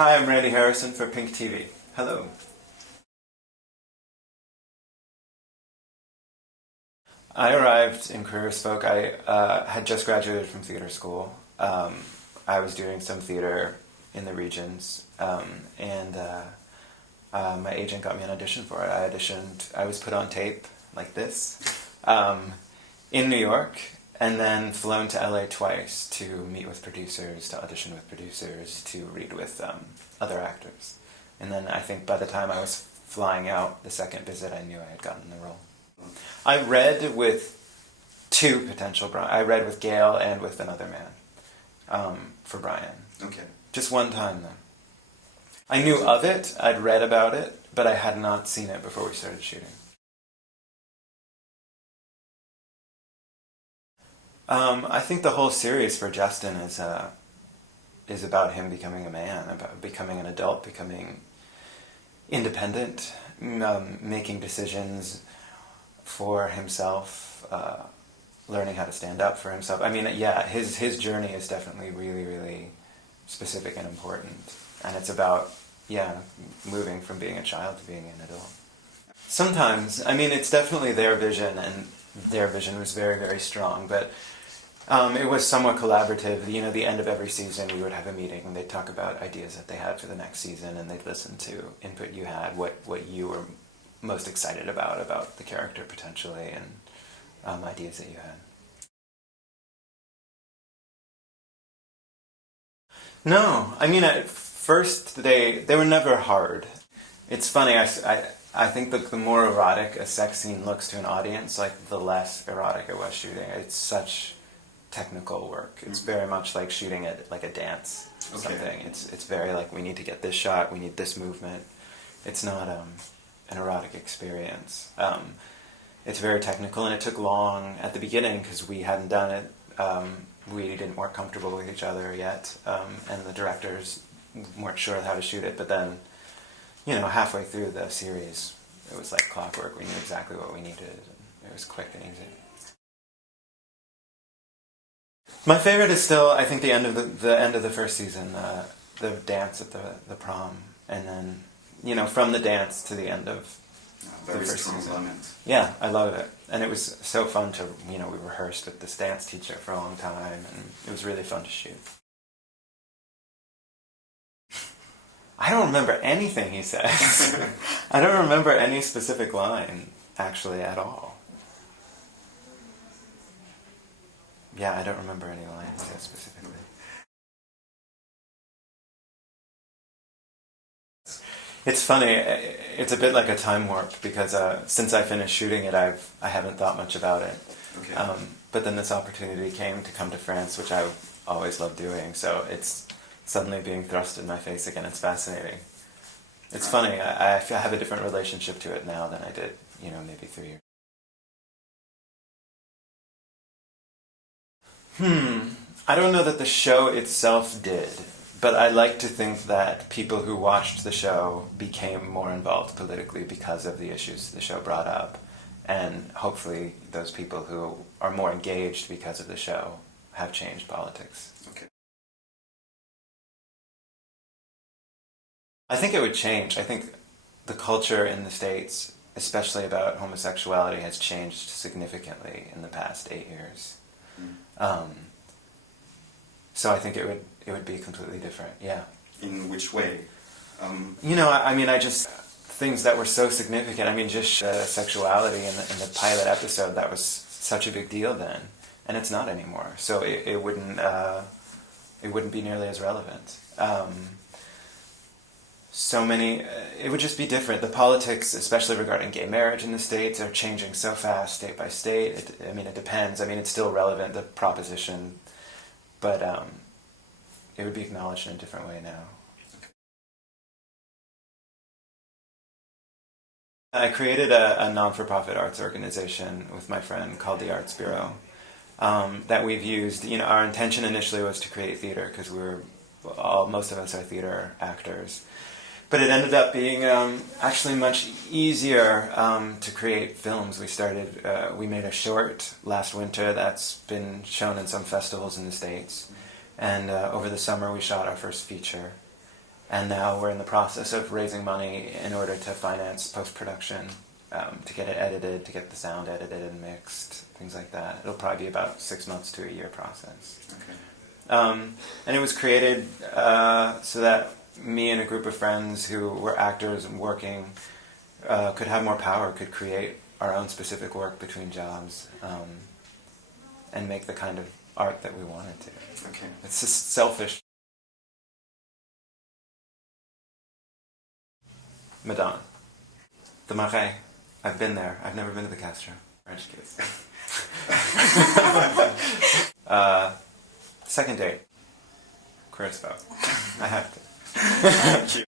Hi, I'm Randy Harrison for pinkTv. Hello. I arrived in Career Spoke. I had just graduated from theater school. I was doing some theater in the regions, and my agent got me an audition for it. I auditioned. I was put on tape like this in New York, and then flown to LA twice to meet with producers, to audition with producers, to read with other actors. And then I think by the time I was flying out the second visit, I knew I had gotten the role. I read with two potential Brian. I read with Gail and with another man for Brian. Okay. Just one time, though. I knew of it, I'd read about it, but I had not seen it before we started shooting. I think the whole series for Justin is about him becoming a man, about becoming an adult, becoming independent, making decisions for himself, learning how to stand up for himself. I mean, yeah, his journey is definitely really, really specific and important. And it's about, yeah, moving from being a child to being an adult. Sometimes, I mean, it's definitely their vision, and their vision was very, very strong, but it was somewhat collaborative. You know, the end of every season we would have a meeting and they'd talk about ideas that they had for the next season, and they'd listen to input you had, what you were most excited about the character potentially, and ideas that you had. No, I mean, at first they were never hard. It's funny, I think the more erotic a sex scene looks to an audience, like the less erotic it was shooting. It's such technical work. It's very much like shooting it like a dance or something. It's very like, we need to get this shot, we need this movement. It's not an erotic experience. It's very technical, and it took long at the beginning because we hadn't done it. We weren't comfortable with each other yet, and the directors weren't sure how to shoot it. But then, you know, halfway through the series, it was like clockwork. We knew exactly what we needed. It was quick and easy. My favorite is still, I think, the end of the first season, the dance at the prom, and then, you know, from the dance to the end of the first season. Yeah, I love it, and it was so fun to, you know, we rehearsed with this dance teacher for a long time, and it was really fun to shoot. I don't remember anything he says. I don't remember any specific line, actually, at all. Yeah, I don't remember any lines specifically. It's funny. It's a bit like a time warp because since I finished shooting it, I haven't thought much about it. Okay. But then this opportunity came to come to France, which I always loved doing. So it's suddenly being thrust in my face again. It's fascinating. It's funny. I have a different relationship to it now than I did, you know, maybe 3 years. I don't know that the show itself did, but I like to think that people who watched the show became more involved politically because of the issues the show brought up, and hopefully those people who are more engaged because of the show have changed politics. Okay. I think it would change. I think the culture in the States, especially about homosexuality, has changed significantly in the past 8 years. So I think it would be completely different. Yeah. In which way? You know, I mean, things that were so significant. I mean, just sexuality in the pilot episode, that was such a big deal then, and it's not anymore. So it wouldn't be nearly as relevant. It would just be different. The politics, especially regarding gay marriage in the States, are changing so fast, state by state. I mean, it depends. I mean, it's still relevant, the proposition, but it would be acknowledged in a different way now. I created a non-for-profit arts organization with my friend called the Arts Bureau that we've used. You know, our intention initially was to create theater because most of us are theater actors. But it ended up being actually much easier to create films. We made a short last winter that's been shown in some festivals in the States. And over the summer we shot our first feature. And now we're in the process of raising money in order to finance post-production, to get it edited, to get the sound edited and mixed, things like that. It'll probably be about 6 months to a year process. Okay. And it was created so that me and a group of friends who were actors and working could have more power, could create our own specific work between jobs, and make the kind of art that we wanted to. Okay. It's just selfish. Madonna. The Marais. I've been there. I've never been to the Castro. French kiss. Second date. Chris, I have to. Thank you.